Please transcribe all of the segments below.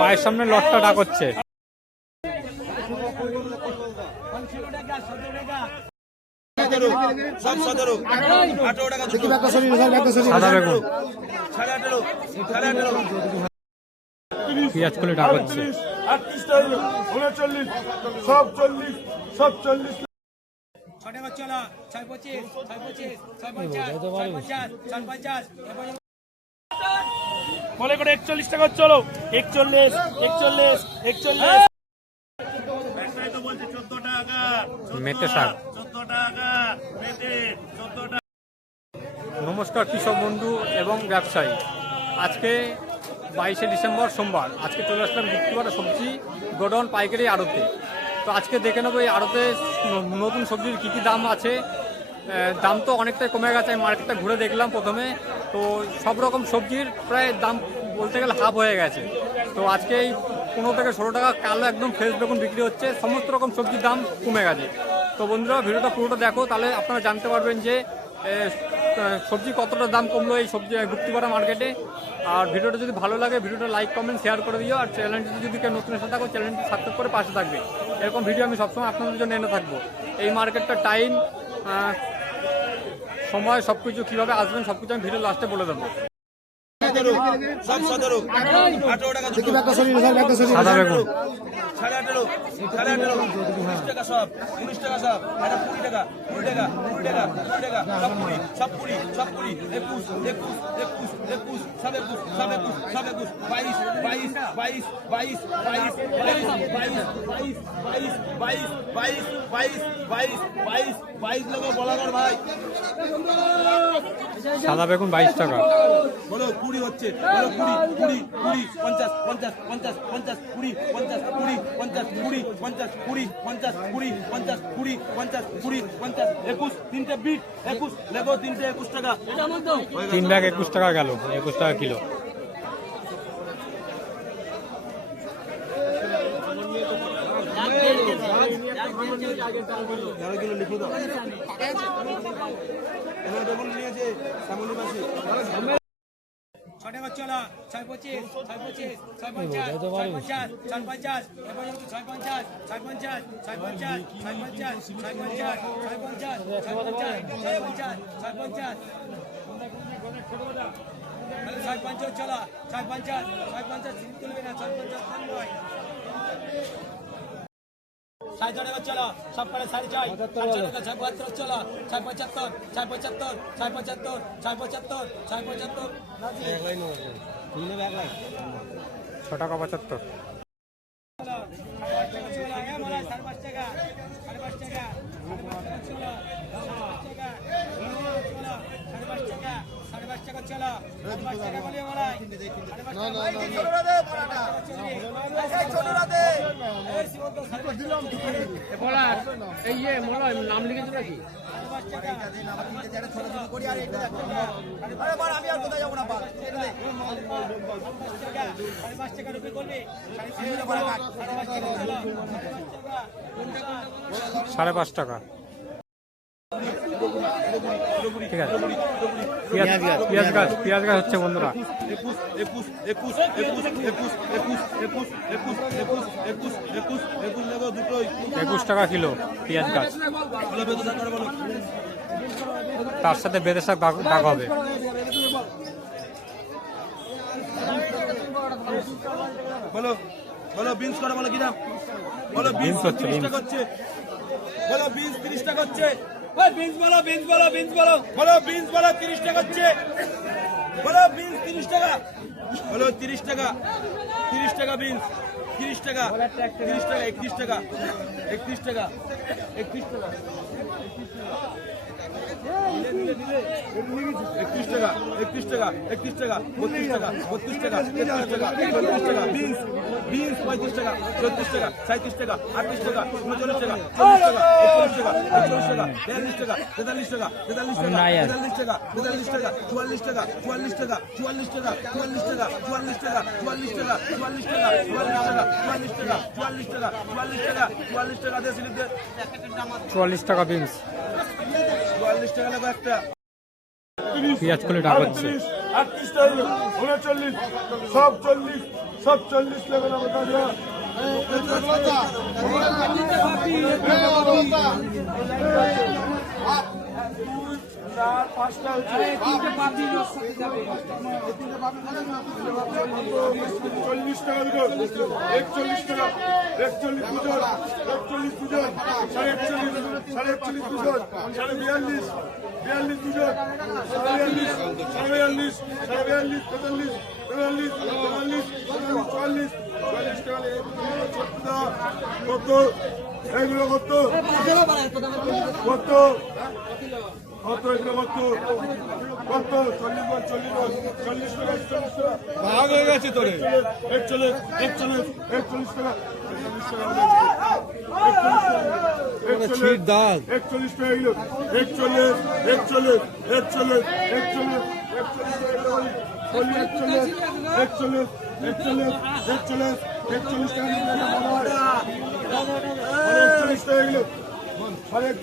পায়ের সামনে লটটা ডাক হচ্ছে। পেঁয়াজ করে ডাক হচ্ছে। বলে করে 41 টাকা চলো, 41 41 41 মেটে শাক। নমস্কার কৃষক বন্ধু এবং ব্যবসায়ী, আজকে 22শে ডিসেম্বর সোমবার। আজকে চলে আসলাম গুপ্তিপাড়া সবজি গোডাউন পাইকারি আড়তে। তো আজকে দেখে নেবো এই আড়তে নতুন সবজির কী কী দাম আছে। দাম তো অনেকটাই কমে গেছে, আমি মার্কেটটা ঘুরে দেখলাম প্রথমে। তো সব রকম সবজির প্রায় দাম বলতে গেলে হাফ হয়ে গেছে। তো আজকে এই 15 থেকে 16 টাকা কালো একদম ফ্রেশ বেগুন বিক্রি হচ্ছে। সমস্ত রকম সবজির দাম কমে গেছে। তো বন্ধুরা ভিডিওটা পুরোটা দেখো, তাহলে আপনারা জানতে পারবেন যে সবজি কতটা দাম কমলো এই সবজি গুপ্তিপাড়া মার্কেটে। আর ভিডিওটা যদি ভালো লাগে ভিডিওটা লাইক কমেন্ট শেয়ার করে দিও। আর চ্যানেলটি যদি কেউ নতুন এসে থাকো চ্যানেলটি সাবস্ক্রাইব করে পাশে থাকবে। এরকম ভিডিও আমি সবসময় আপনাদের জন্য এনে থাকবো। এই মার্কেটটার টাইম, সময়, সব কিছু কীভাবে আসবেন সব কিছু আমি ভিডিও লাস্টে বলে দেবো। সাদা বেগুন 18 টাকা সব, 19 টাকা সব, 20 টাকা, 20 টাকা, 20 টাকা, 20 টাকা, সব 20, সব 20, সব 20, 21, 21, 21, 21, সব 21, সব 21, সব 21, 22, 22, 22, 22, 22, 22, 22, 22, 22, 22, 22, 22 লোক বলা কর ভাই। সাদা বেগুন 22 টাকা। বলো 20 হচ্ছে, বলো 20, 20, 20, 50, 50, 50, 50, 20, 50, 20, 50, 20, 50, 20, 50, 20, 50, 20, 50, 20, 50, 21, তিনটে বিট 21, লেগো তিনটে 21 টাকা। 3 ব্যাগ 21 টাকা গেল, 21 টাকা কিলো। চলো সব করে 4.5 চলো 75 75 75 75 75 6 টাকা 75। নাম লিখেছিল নাকি? আমি আর কোথায় যাবো না। 5.5 টাকা। ঠিক আছে, পেঁয়াজ গাছ হচ্ছে বন্ধুরা 21 টাকা কিলো পেঁয়াজ গাছ। তার সাথে বেঁধে শাক দাগ হবে। বলো বলো বিনস করে বলো কি দাম? বলো বিনস 30 টাকা হচ্ছে। বলো বিনস 30 টাকা হচ্ছে। ওই বিনস বলো, বিনস বলো, বিনস বলো, বলো বিনস বলো 30 টাকা হচ্ছে। বলো বিনস 30 টাকা, বলো 30 টাকা, 30 টাকা বিনস, 30 টাকা, 30 টাকা, 31 টাকা, 31 টাকা, 31 টাকা। 31 টাকা 31 টাকা 31 টাকা 32 টাকা 32 টাকা 33 টাকা 34 টাকা বিনস 35 টাকা 34 টাকা 37 টাকা 38 টাকা 39 টাকা 40 টাকা 41 টাকা 41 টাকা 42 টাকা 43 টাকা 43 টাকা 43 টাকা 44 টাকা 44 টাকা 44 টাকা 44 টাকা 44 টাকা 44 টাকা 44 টাকা 44 টাকা 44 টাকা 44 টাকা 44 টাকা 44 টাকা 44 টাকা দিয়ে স্লিপ দে 44 টাকা বিনস। 44 টাকা লাগবে একটা পেঁয়াজ কলি টাকা হচ্ছে 38 টাকা 39 সব 40 সব 40 টাকা না দাদা চার পাঁচটা হচ্ছে 40 টাকা দিল 41 টাকা 41 পুজোর 41 পুজোর 41 41 পুজোর 42 42 পুজোর 42 42 42 43 44 44 44 টাকা কত এগুলো কত কত কত এগুলো কত কত 40 টাকা 40 টাকা ভাগ হয়ে গেছে তোরে 41 41 41 টাকা 41 দাগ 41 টাকা এগুলো 41 41 41 41 41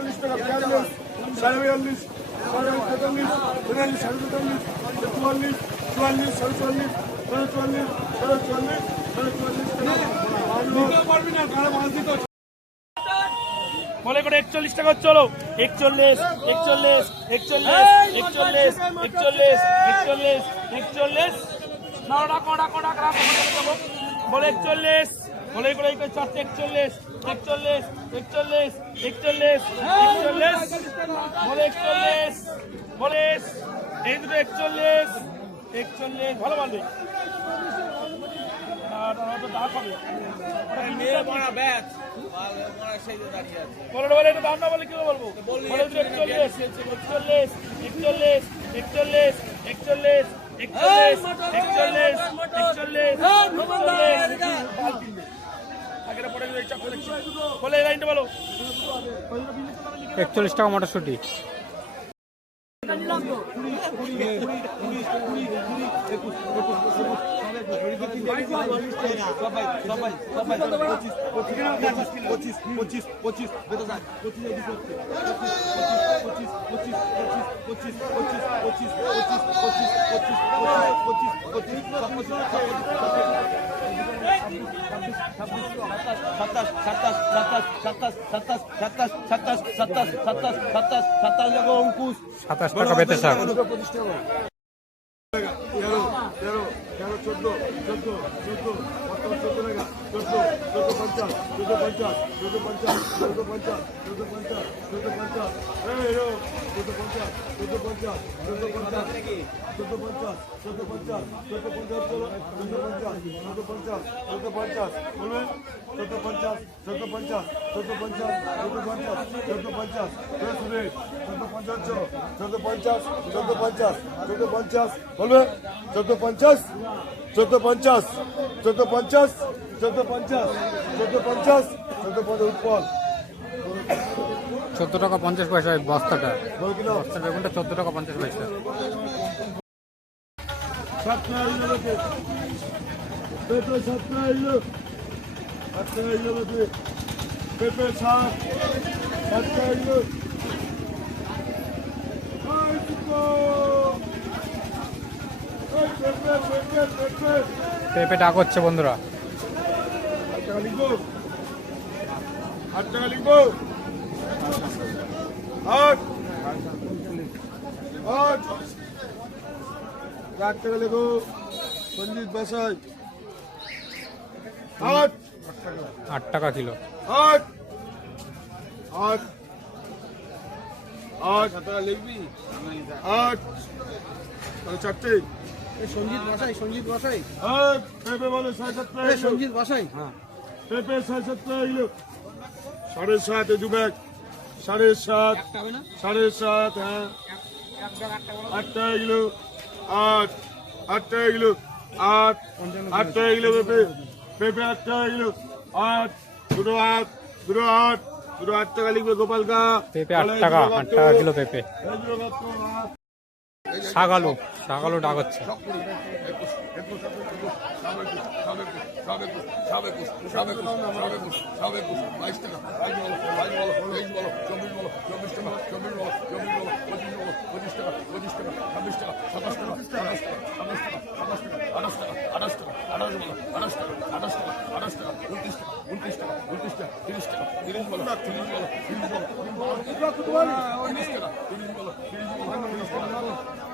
টাকা 42 মনে করে 41 টাকা চলো 41 41 41 41 41 41 41 নাওড়া কোড়া কোড়া করা বলে 41 বলে করে 41 41 41 41 বলে 41 বলে এই দুটো 41 41 ভালো মানবে দাগ হবে মেয়ে বড় ব্যাচ বলে বলে একটু দাম না বলে কি বলবো বলে 41 41 41 41 41 41 টাকা মটরশুঁটি। অঙ্কুশ 27 টাকা বেতে শাক। 14 টাকা 50 পয়সা বস্তাটা। বস্তা বেগুনটা 14 টাকা 50 পয়সা। পেঁপে শাক পেঁপে ডাক হচ্ছে বন্ধুরা। 8 টাকা লিখবো 8 টাকা লিখো সঞ্জিত বাসায় 8 টাকা কিলো। 8 টাকা লিখবি 8 তাহলে 4টে সঞ্জিত বাসাই পেঁপে বলে 7.5 টাকা সঞ্জিত বাসাই পেঁপে 7.5 টাকা কিলো 7.5 দু ব্যাগ 7.5 7.5 হ্যাঁ 8 টাকা কিলো 8 টাকা কিলো 8 টাকা কিলো পেঁপে 8 টাকা কিলো 8 দুটো 8 টাকা লিখবে গোপালকা পেঁপে 8 টাকা কিলো পেঁপে। শাক আলু ডাক হচ্ছে।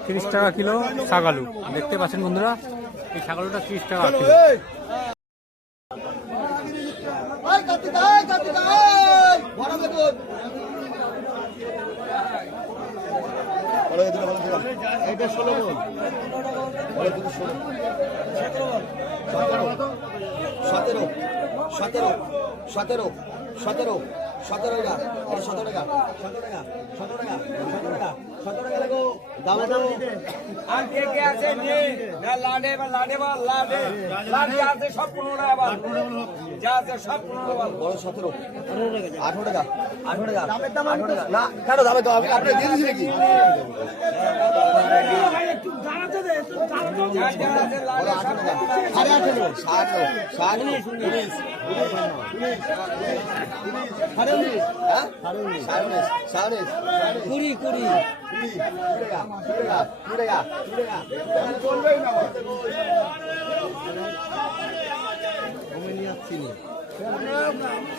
তিরিশ টাকা কিলো শাক আলু দেখতে পাচ্ছেন বন্ধুরা, এই শাক আলুটা 30 টাকা কিলো। এটা 16 বল 17 টাকা 17 টাকা লাগো দাম দাম আর কে কে আছে নে না লাডে বা লাডে আছে সব 15 টাকা বাল যা আছে সব 15 টাকা বাল বড় 17 18 টাকা দামের দাম না কেন দামে তো আপনি দিয়ে দিয়েছেন নাকি একটু দাঁড়াতে দে, একটু দাঁড়াতে দে। যা যা আছে লাডে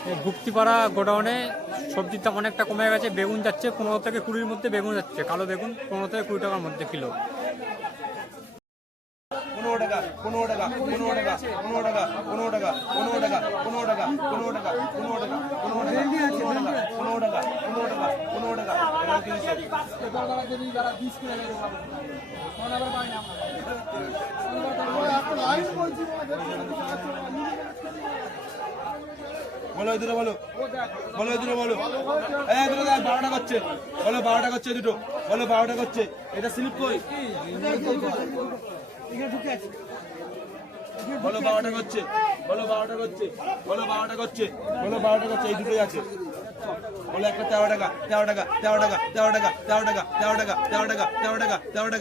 সব গুপ্তিপাড়া গোডাউনে সবজির দাম অনেকটা কমে গেছে। বেগুন যাচ্ছে 15 থেকে 20-র মধ্যে বেগুন যাচ্ছে। কালো বেগুন 15 থেকে 20 টাকার মধ্যে কিলো। 15 টাকা 15 টাকা 15 টাকা 15 টাকা 15 টাকা 15 টাকা 15 টাকা 15 টাকা 15 টাকা 15 টাকা 15 টাকা 15 টাকা এটা কি বলো এই দুটো বলো এই দুটো বলো এই দুটো 12 টাকা হচ্ছে বলো 12 টাকা হচ্ছে দুটো বলো 12 টাকা হচ্ছে এটা স্লিপ কই বলো 12 টাকা হচ্ছে বলো 12 টাকা হচ্ছে বলো 12 টাকা হচ্ছে বলো 12 টাকা হচ্ছে এই দুটোই আছে বলো একটা 13 টাকা 13 টাকা 13 টাকা 13 টাকা 13 টাকা 13 টাকা 13 টাকা 13 টাকা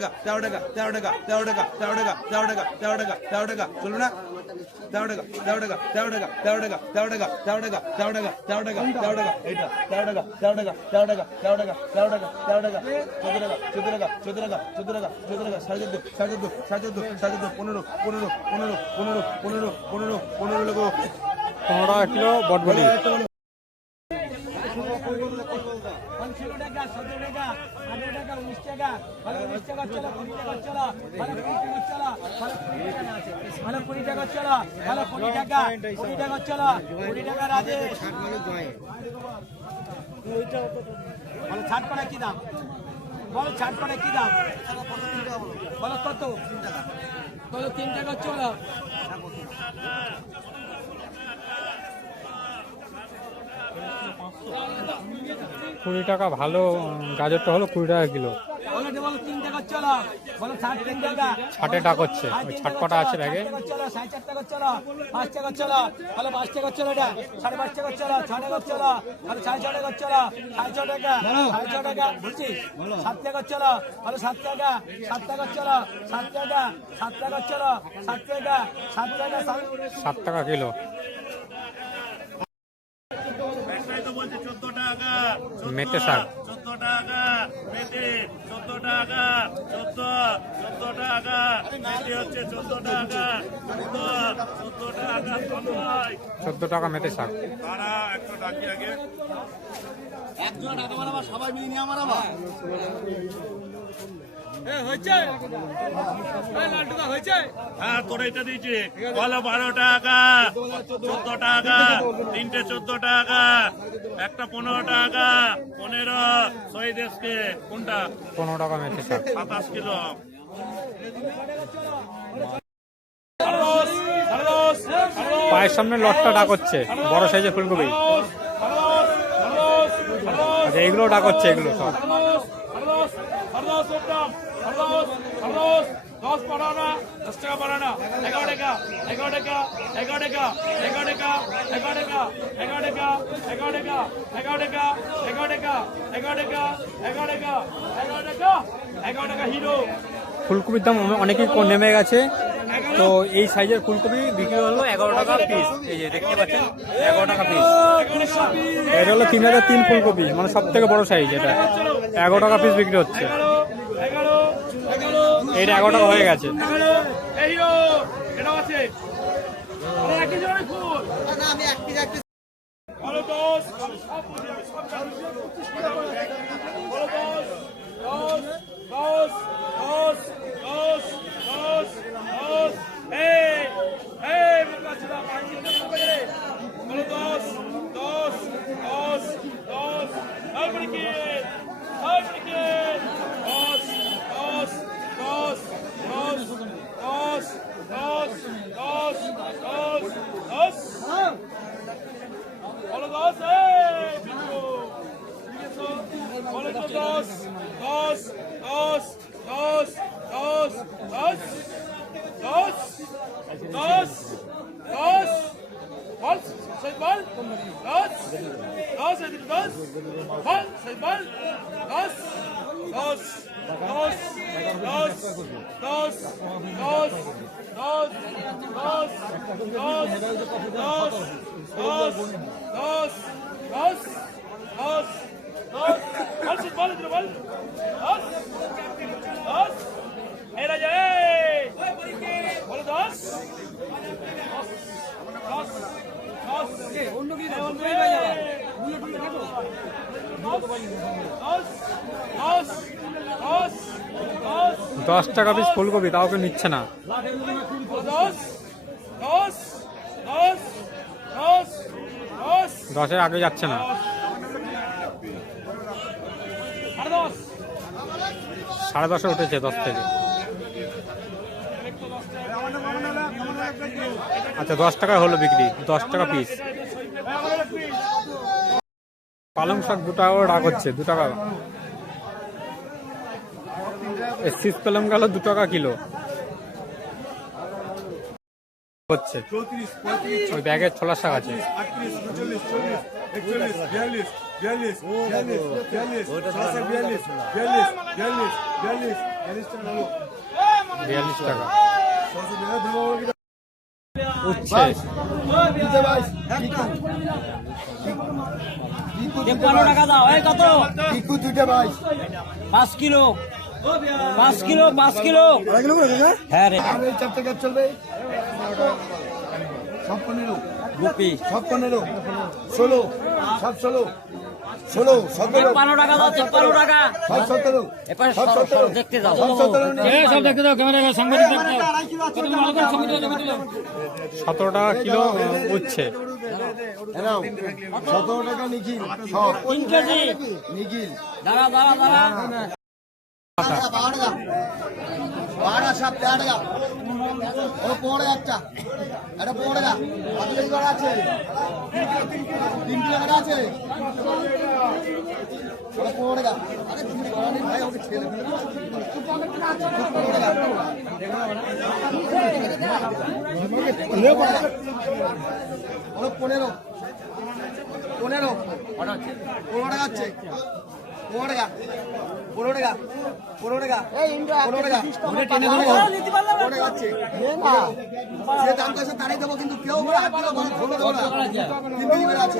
13 টাকা 13 টাকা 13 টাকা 13 টাকা 13 টাকা 13 টাকা 13 টাকা 13 টাকা চলো না 13 টাকা 13 টাকা 13 টাকা 13 টাকা 13 টাকা 13 টাকা 13 টাকা 13 টাকা 13 টাকা এইটা 13 টাকা 13 টাকা 13 টাকা 13 টাকা 13 টাকা 13 টাকা 14 টাকা 14 টাকা 14 টাকা 14 টাকা 15 টাকা কিলো বটবটি। 17 টাকা 17 টাকা 18 টাকা 19 টাকা ভালো 19 টাকা চলো 20 টাকা চলো ভালো 20 টাকা চলো ভালো 20 টাকা চলো ভালো 20 টাকা চলো 20 টাকা রাজেশ ভালো ছাট করে কি দাম বলো ছাট করে কি দাম বলো কত বলো 3 টাকা চলো 20 টাকা ভালো গাজরটা হলো 20 টাকা কিলো। বলো 3 টাকা চলো বলো 3 টাকা ছাটে টাক হচ্ছে, ওই ছাট কটা আছে ব্যাগে। 4 টাকা চলো 5 টাকা চলো ভালো 5 টাকা চলো এটা 5.5 টাকা চলো 6 টাকা চলো ভালো 6 টাকা চলো 6 টাকা 6 টাকা বুঝছিস 7 টাকা চলো ভালো 7 টাকা 7 টাকা চলো 7 টাকা 7 টাকা চলো 7 টাকা 7 টাকা কিলো। মেটে শাক 14 টাকা মেথি 14 টাকা 14 টাকা মেথি হচ্ছে 14 টাকা 14 টাকা 14 টাকা মেটে শাক। তারা একটু ডাকি আগে সবাই মিলে নিয়ে আমার আবার হ্যাঁ তোর এটা দিয়েছি বলো 12 টাকা 14 টাকা 3টে 14 টাকা একটা 15 টাকা 15 শহীদেশকে কোনটা 15 টাকা মেটে শাক। 27 কিলো পায়ের সামনে লটটা ডাক হচ্ছে, বড় সাইজের ফুলকপি। এইগুলো ডাক হচ্ছে, এগুলো সব দশ বাড়ানা 10 টাকা বাড়ানা 11 টাকা 11 টাকা 11 টাকা 11 টাকা 11 টাকা 11 টাকা 11 টাকা 11 টাকা 11 টাকা 11 টাকা 11 টাকা 11 টাকা 11 টাকা হিরো। ফুলকপির দাম অনেকই নেমে গেছে। তো এই সাইজের ফুলকপি বিক্রি হলো 11 টাকা পিস। এই যে দেখতে পাচ্ছেন 11 টাকা পিস। এটা হলো 3003 ফুলকপি, মানে সব থেকে বড় সাইজ। এটা 11 টাকা পিস বিক্রি হচ্ছে। এটা 11 টাকা হয়ে গেছে। এই হিরো এটা আছে একই জনের ফুল না, আমি এক পিস বলো 10 সব বুঝে সব চালু বলো 10 10 10 10 10 10 এই মুকাচ্ছিলা বাড়িতে বলো 10 10 10 10 আইবরিকে 10 10 10 10 10 10 10 10 বলো 10 এই বিট্টু বলো 10 10 10 10 10 10 10 10 10 bal say bal 10 10 edip 10 bal say bal 10 10 10 10 10 10 10 দশ টাকা পিস ফুলকপি, তাও কেউ নিচ্ছে না। 10-এর আগে যাচ্ছে না। 10.5 উঠেছে 10 থেকে। আচ্ছা 10 টাকায় হলো বিক্রি, 10 টাকা পিস। পালং শাক 2 টাকা ডাক হচ্ছে, 2 টাকা। শীত পালং গেল 2 টাকা কিলো হচ্ছে। ওই ব্যাগের ছোলার শাক আছে। 42 টাকা উঠছে। 53 টাকা দাও। এই কত? 5 কিলো 5 কিলো 5 কিলো। হ্যাঁ রে, চার টাকা চলবে, সব 15, গুপি সব 15, 16, সব 16, 16, 17, 53 টাকা দাও। 53 টাকা সব 17, এপারে সব 17, দেখতে যাও। সব 17, সব দেখতে দাও। ক্যামেরা সাংবাদিক দেখতে দাও। 17 টাকা কিলো উঠছে। 17 টাকা নিখিল, সব 3 কেজি নিখিল। দাঁড়া দাঁড়া দাঁড়া। 12 সব 13 টাকা। ও পড়ে একটা, এটা পড়ে না। কত কেজি করে আছে? 3 কিলো করে আছে। ওটা পড়ে না। আরে তুমি করা নেই ভাই, ওকে ছেড়ে দিন। পড়ে না। ওটা 15, 15, 15 টাকা আছে। 15 টাকা, 15 টাকা, 15 টাকা, 15 টাকা। ওটা টেনে দেবো। 15 টাকা আছে। যে দাম কইছে তারাই দেবো, কিন্তু কেউ করে হাত দিলে বড় ধরে দেবো না। 3 কেজি করে আছে।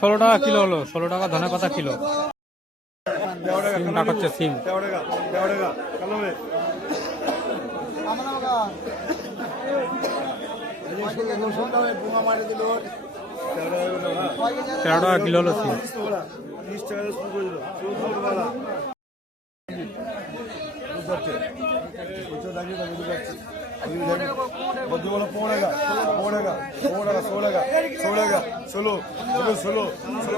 16 টাকা কিলো হলো। 16 টাকা ধনে পাতা কিলো। সিম ডাক হচ্ছে, সিম। তেরো টাকা কিলো হলো সিম। 30 টাকা শুরু করে দিল, কত বলো 15 টাকা 15 টাকা 16 টাকা 16 টাকা 16 16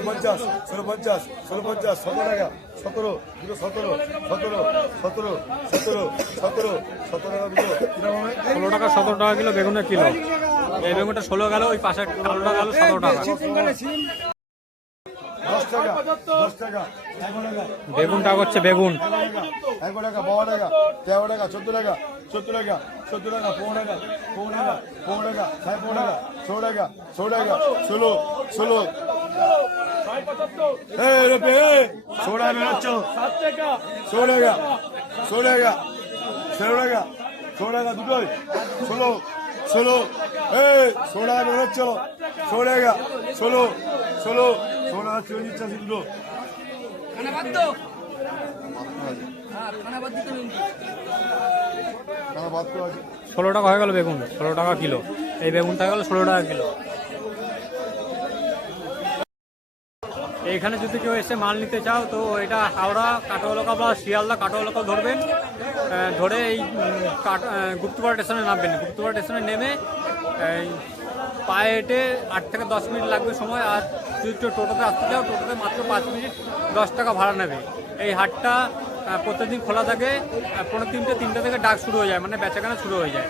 50 16 50 16 50 17 টাকা 17 17 17 17 17 17 টাকা দুটো কিরকম হবে 16 টাকা 17 টাকা কিলো বেগুনের কিলো। এই বেগুনটা 16 গেল, ওই পাশে কালোটা গেল 17 টাকা। 10 টাকা 10 টাকা 11 টাকা বেগুনটা হচ্ছে বেগুন 11 টাকা 12 টাকা 13 টাকা 14 টাকা 17 টাকা 17 টাকা 15 টাকা 15 টাকা 15 টাকা 15 টাকা 16 টাকা 16 টাকা 16 16 এই রে বে 16 টাকা বেরোচ্ছ 16 টাকা 16 টাকা 16 টাকা 16 টাকা দুটোই 16 16 এই 16 টাকা বেরোচ্ছ 16 টাকা 16 16 16 টাকা 40 দুটো বাদ তো আছে 16 টাকা হয়ে গেল বেগুন, 16 টাকা কিলো। এই বেগুনটা গেল 16 টাকা কিলো। এইখানে যদি কেউ এসে মাল নিতে চাও তো এটা হাওড়া কাটোয়ালোকা বা শিয়ালদা কাটোয়ালোকা ধরবেন, ধরে এই গুপ্তপাড়া স্টেশনে নামবেন। গুপ্তপাড়া স্টেশনে নেমে এই পায়ে হেঁটে 8 থেকে 10 মিনিট লাগবে সময়। আর যদি কেউ টোটোতে আসতে চাও, টোটোতে মাত্র 5 মিনিট 10 টাকা ভাড়া নেবে। এই হাটটা প্রত্যেকদিন খোলা থাকে, 3:30 থেকে ডাক শুরু হয়ে যায়, মানে বেচাকেনা শুরু হয়ে যায়।